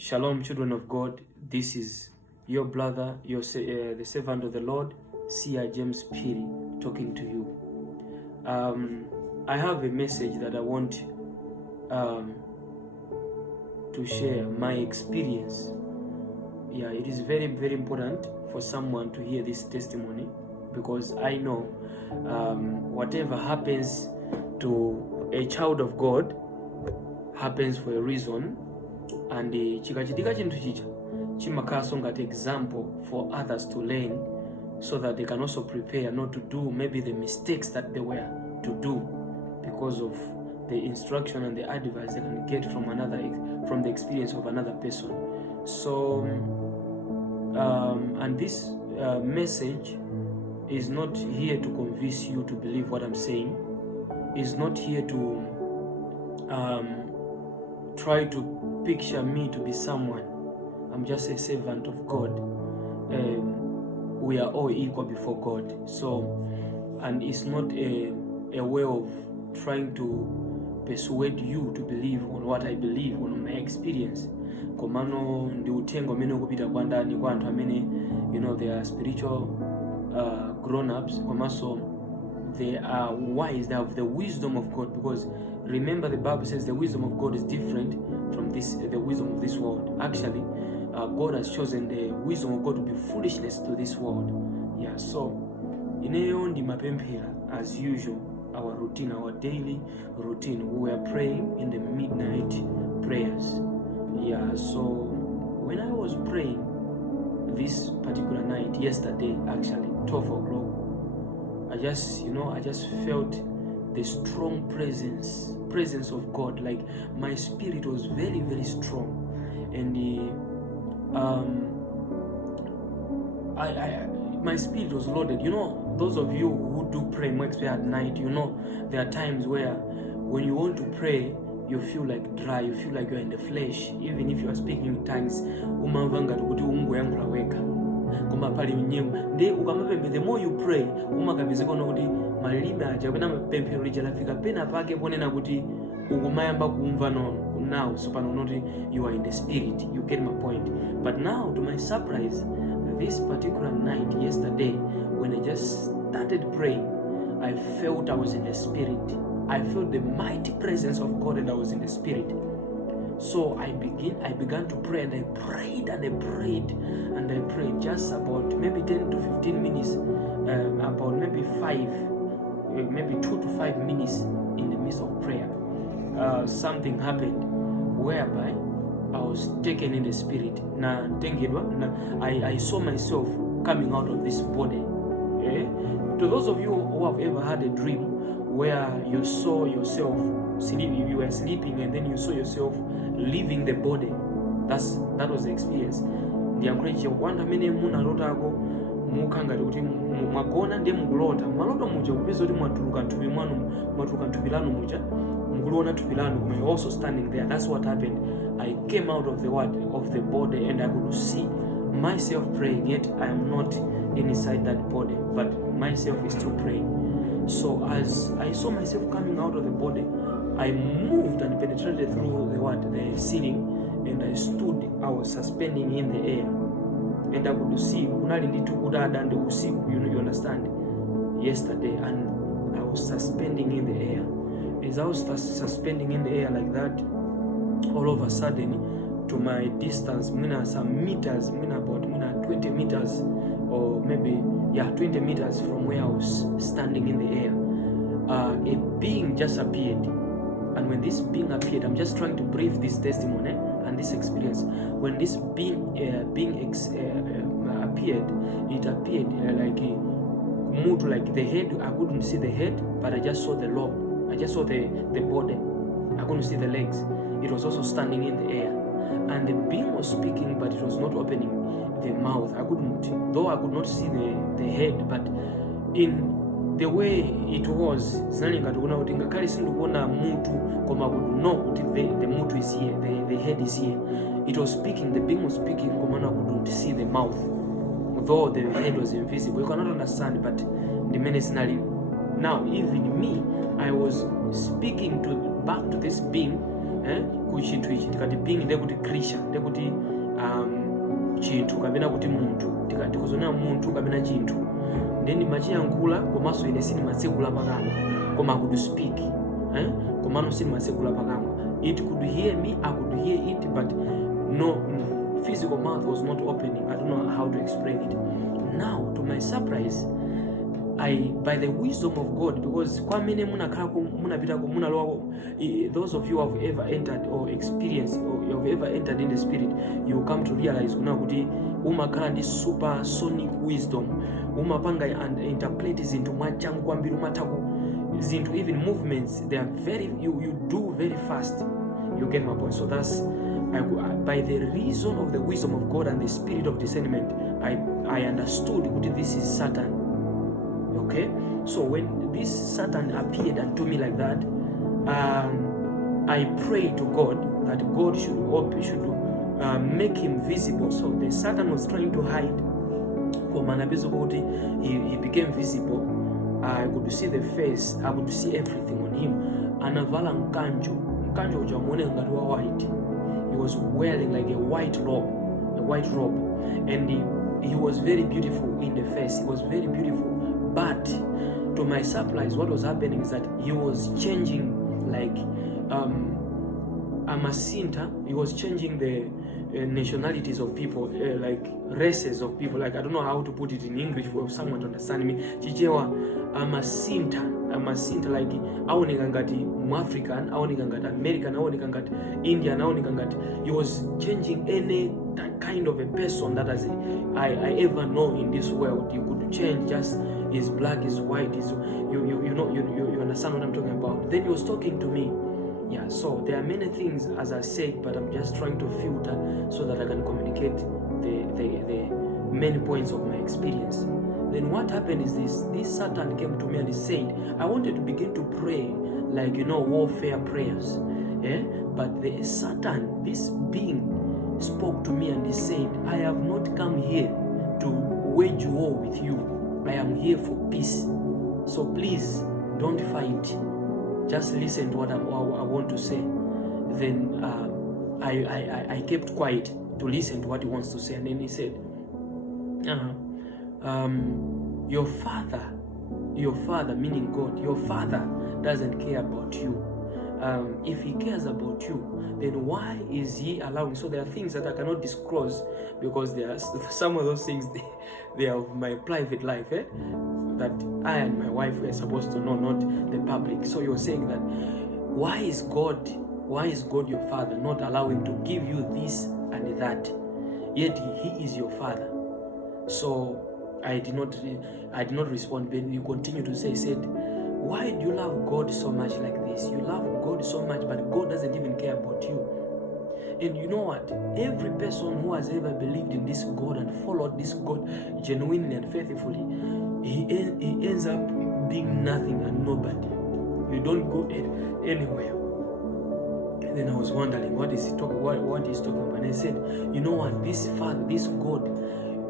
Shalom, children of God. This is your brother, the servant of the Lord, C.I. James Piri, talking to you. I have a message that I want to share my experience. Yeah, it is very, very important for someone to hear this testimony, because I know whatever happens to a child of God happens for a reason. And chikachitika chintu chicha chimakhaso ngati example for others to learn, so that they can also prepare not to do maybe the mistakes that they were to do because of the instruction and the advice they can get from the experience of another person. So and this message is not here to convince you to believe what I'm saying. It's not here to try to picture me to be someone. I'm just a servant of God. We are all equal before God. So, and it's not a way of trying to persuade you to believe on what I believe, on my experience. Komano ndi utengo mene kupita kwa ndani kwa anthu amene, they are spiritual grown-ups. Komanso they are wise, they have the wisdom of God, because remember the Bible says the wisdom of God is different from the wisdom of this world. Actually, God has chosen the wisdom of God to be foolishness to this world. Yeah, so ineyo ndi mapemphera as usual, our routine, our daily routine. We were praying in the midnight prayers. Yeah, so when I was praying this particular night, yesterday actually, 12 o'clock, I just felt the strong presence of God. Like my spirit was very, very strong, and my spirit was loaded. Those of you who do pray more at night, there are times where when you want to pray, you feel like dry, you feel like you're in the flesh. Even if you are speaking in tongues, the more you pray, now you are in the spirit. You get my point. But now, to my surprise, this particular night yesterday, when I just started praying, I felt I was in the spirit. I felt the mighty presence of God, and I was in the spirit. So I began to pray, and I prayed and I prayed and I prayed just about maybe 10 to 15 minutes, about maybe 2 to 5 minutes in the midst of prayer. Something happened whereby I was taken in the spirit. I saw myself coming out of this body. To those of you who have ever had a dream where you saw yourself sleeping, you were sleeping and then you saw yourself leaving the body, that was the experience. Ndiyankhulira wanda amene munalotako mukangati kuti mwagona ndi mukulota maloto muja kupeza kuti mwatuluka mthupi mwanu, mwatuluka mthupi lanu muja mukuliona thupi lanu, kuma you're also standing there. That's what happened. I came out of the body, and I could see myself praying, yet I am not inside that body, but myself is still praying. So as I saw myself coming out of the body, I moved and penetrated through the ceiling, and I stood. I was suspending in the air, and I could see you understand, yesterday, and I was suspending in the air. As I was suspending in the air like that, all of a sudden, to my distance, some meters, about 20 meters, or maybe 20 meters from where I was standing in the air, a being just appeared. And when this being appeared, I'm just trying to brief this testimony and this experience. When this being appeared, it appeared like the head. I couldn't see the head, but I just saw the lobe. I just saw the body. I couldn't see the legs. It was also standing in the air. And the being was speaking, but it was not opening the mouth. I could not see the head, but in the way it was, the mutu is here, the head is here. It was speaking, the being was speaking, I couldn't see the mouth, though the head was invisible. You cannot understand, but the medicinally. Now, even me, I was speaking back to this being, ku chinthu ichi tikati being ndekuti creature ndekuti chinthu kapena kuti munthu tikuzonena munthu kapena chinthu then machiyankhula komanso ine sindimatsekula pakamwa koma I could speak komano sindimatsekula pakamwa. It could hear me, I could hear it, but no physical mouth was not opening. I don't know how to explain it. Now to my surprise, by the wisdom of God, because kwa mene those of you who have ever entered or experienced or you have ever entered in the spirit, you come to realize kuna kuti umakhala ndi supersonic wisdom, umapanga and interpret zintu mwachangu kwambiri, umathaku zintu, even movements, they are very, you do very fast. You get my point? So that's by the reason of the wisdom of God and the spirit of discernment, I understood that this is Satan. Okay, so when this Satan appeared unto me like that, I prayed to God that God should make him visible. So the Satan was trying to hide. He became visible. I could see the face, I could see everything on him. Anavala mkanjo ujamwone ngati wa white. He was wearing like a white robe, and he was very beautiful in the face. He was very beautiful. But to my surprise, what was happening is that he was changing like Amasinta. He was changing the nationalities of people, like races of people. Like I don't know how to put it in English for someone to understand me. Chichewa Amasinta, like aoneka ngati African, aoneka ngati American, aoneka ngati Indian, aoneka ngati. He was changing any kind of a person that I ever know in this world. You could change, just is black, is white, is you understand what I'm talking about. Then he was talking to me. Yeah, so there are many things, as I said, but I'm just trying to filter so that I can communicate the many points of my experience. Then what happened is this Satan came to me and he said, I wanted to begin to pray like, warfare prayers. Yeah? But the Satan, this being, spoke to me and he said, I have not come here to wage war with you. I am here for peace. So please, don't fight. Just listen to what I want to say. Then I kept quiet to listen to what he wants to say. And then he said, your father, meaning God, your father doesn't care about you. If he cares about you, then why is he allowing? So there are things that I cannot disclose because there are some of those things they are my private life, that I and my wife were supposed to know, not the public. So you're saying that why is God your father not allowing to give you this and that, yet he is your father? So I did not respond. When you continue to say, said, why do you love God so much like this? You love God so much, but God doesn't even care about you. And you know what? Every person who has ever believed in this God and followed this God genuinely and faithfully, he ends up being nothing and nobody. You don't go anywhere. And then I was wondering, what is he talking? What he's talking about? And I said, you know what? This Father, this God,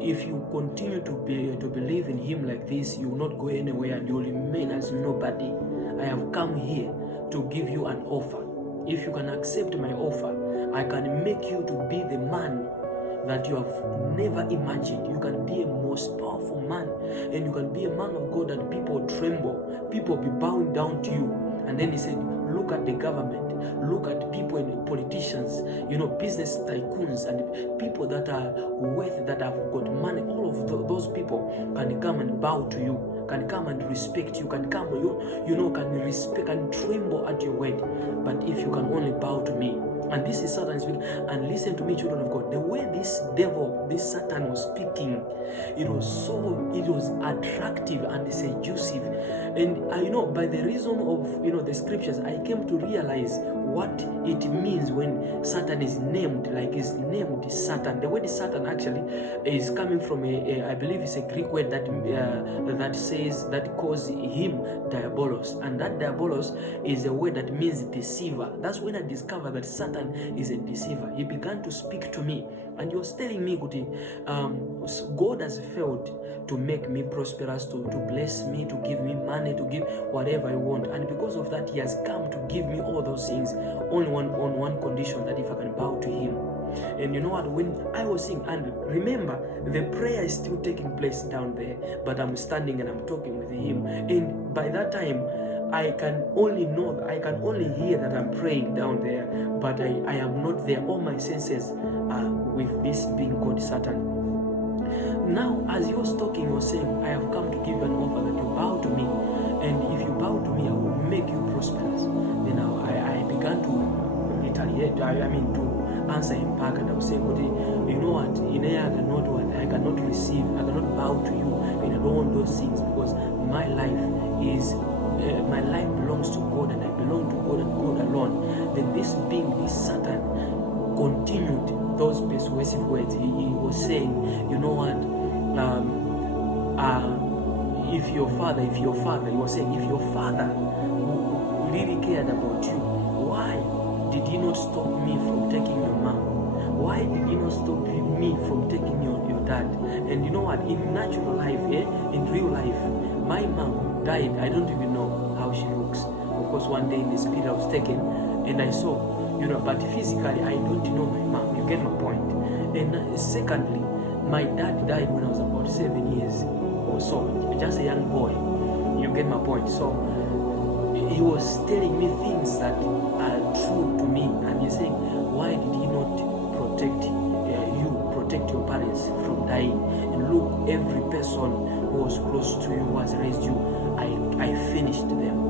if you continue to believe in him like this, you will not go anywhere and you will remain as nobody. I have come here to give you an offer. If you can accept my offer, I can make you to be the man that you have never imagined. You can be a most powerful man, and you can be a man of God and people tremble, people be bowing down to you. And then he said, look at the government, look at people and politicians, business tycoons and people that are worth, that have got money. All of those people can come and bow to you, can come and respect you, can come, can respect and tremble at your word. But if you can only bow to me, and this is Satan's speaking, and listen to me, children of God, the way this devil, this Satan was speaking, it was attractive and seductive. And by the reason of the scriptures, I came to realize what it means when Satan is named, like is named Satan. The word Satan actually is coming from I believe it's a Greek word that calls him diabolos, and that diabolos is a word that means deceiver. That's when I discovered that Satan is a deceiver. He began to speak to me, and he was telling me, God has failed to make me prosperous, to bless me, to give me money, to give whatever I want, and because of that, he has come to give me all those things. only on one condition, that if I can bow to him. And you know what, when I was singing, and remember, the prayer is still taking place down there, but I'm standing and I'm talking with him. And by that time, I can only hear that I'm praying down there, but I am not there. All my senses are with this being called Satan. Now, as he was talking, he was saying, I have come to give you an offer that you bow to me, and if you bow to me, I will make you prosperous. Then I began to retaliate, to answer him back, and I was saying, you know what, I cannot receive, I cannot bow to you, and I don't want those things, because my life belongs to God, and I belong to God and God alone. Then this Satan continued those persuasive words. He was saying, you know what, if your father, he was saying, if your father who really cared about you, why did he not stop me from taking your mom? Why did he not stop me from taking your dad? And you know what, in natural life, in real life, my mom died. I don't even know how she looks. Of course, one day in the spirit I was taken and I saw, but physically I don't know my mom. You get my point? And secondly, my dad died when I was about 7 years or so, just a young boy. You get my point? So he was telling me things that are true to me, and he's saying, why did he not protect your parents from dying? And look, every person who was close to you, who has raised you, I finished them.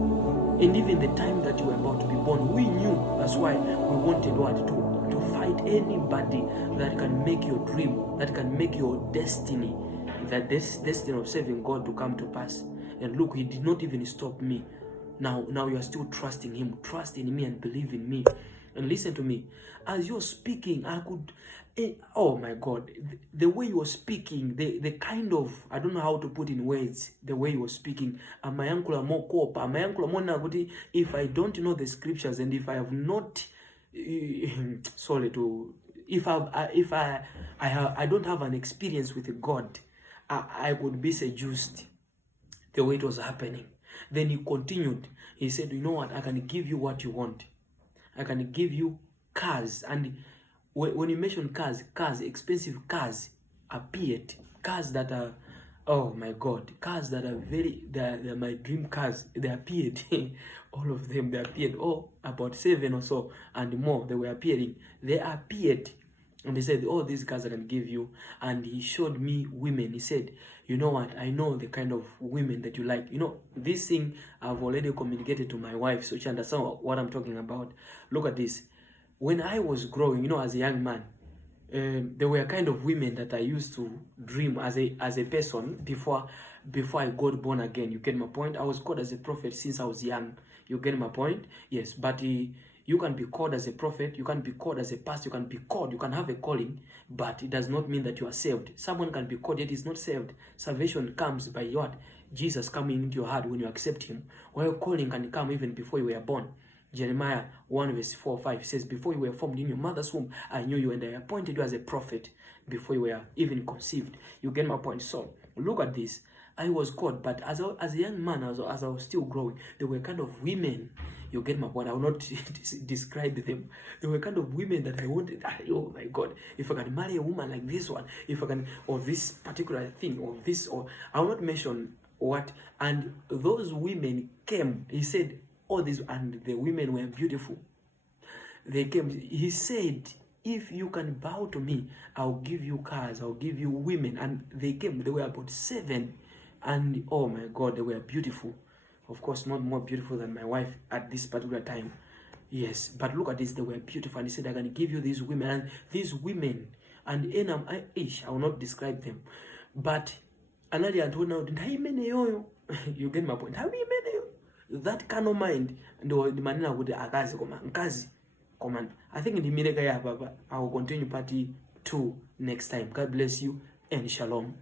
And even the time that you were about to be born, we knew. That's why we wanted to fight anybody that can make your dream, that can make your destiny, that this destiny of serving God to come to pass. And look, he did not even stop me. Now you are still trusting him, trust in me and believe in me. And listen to me, as you're speaking, oh my God, the way you were speaking, the kind of, I don't know how to put in words, the way you were speaking, if I don't know the scriptures, and if I have not, I don't have an experience with God, I could be seduced the way it was happening. Then he continued. He said, you know what, I can give you what you want. I can give you cars. And when you mention cars, expensive cars appeared. Cars that are, oh my God, cars that are they're my dream cars. They appeared. All of them, they appeared. Oh, about 7 or so and more, they were appearing. They appeared. And he said, oh, these cars I can give you. And he showed me women. He said, you know what, I know the kind of women that you like. This thing I've already communicated to my wife, so she understands what I'm talking about. Look at this. When I was growing, as a young man, there were kind of women that I used to dream as a person before I got born again. You get my point? I was called as a prophet since I was young. You get my point? Yes, but you can be called as a prophet, you can be called as a pastor, you can have a calling, but it does not mean that you are saved. Someone can be called yet is not saved. Salvation comes by what? Jesus coming into your heart when you accept him. While calling can come even before you were born. Jeremiah 1 verse 4-5 says, before you were formed in your mother's womb, I knew you and I appointed you as a prophet before you were even conceived. You get my point? So, look at this. I was called, but as a young man, as I was still growing, there were kind of women, you get my point, I will not describe them. There were kind of women that I wanted, oh my God, if I can marry a woman like this one, if I can, or this particular thing, or this, or I will not mention what, and those women came, he said, all these, and the women were beautiful. They came, he said, if you can bow to me, I'll give you cars, I'll give you women. And they came, they were about 7. And oh my God, they were beautiful. Of course, not more beautiful than my wife at this particular time. Yes, but look at this, they were beautiful. And he said, I can give you these women. And these women, and I will not describe them. But another you get my point. That kind of mind, the manina would akazi command. I think in the minute I will continue party 2 next time. God bless you and shalom.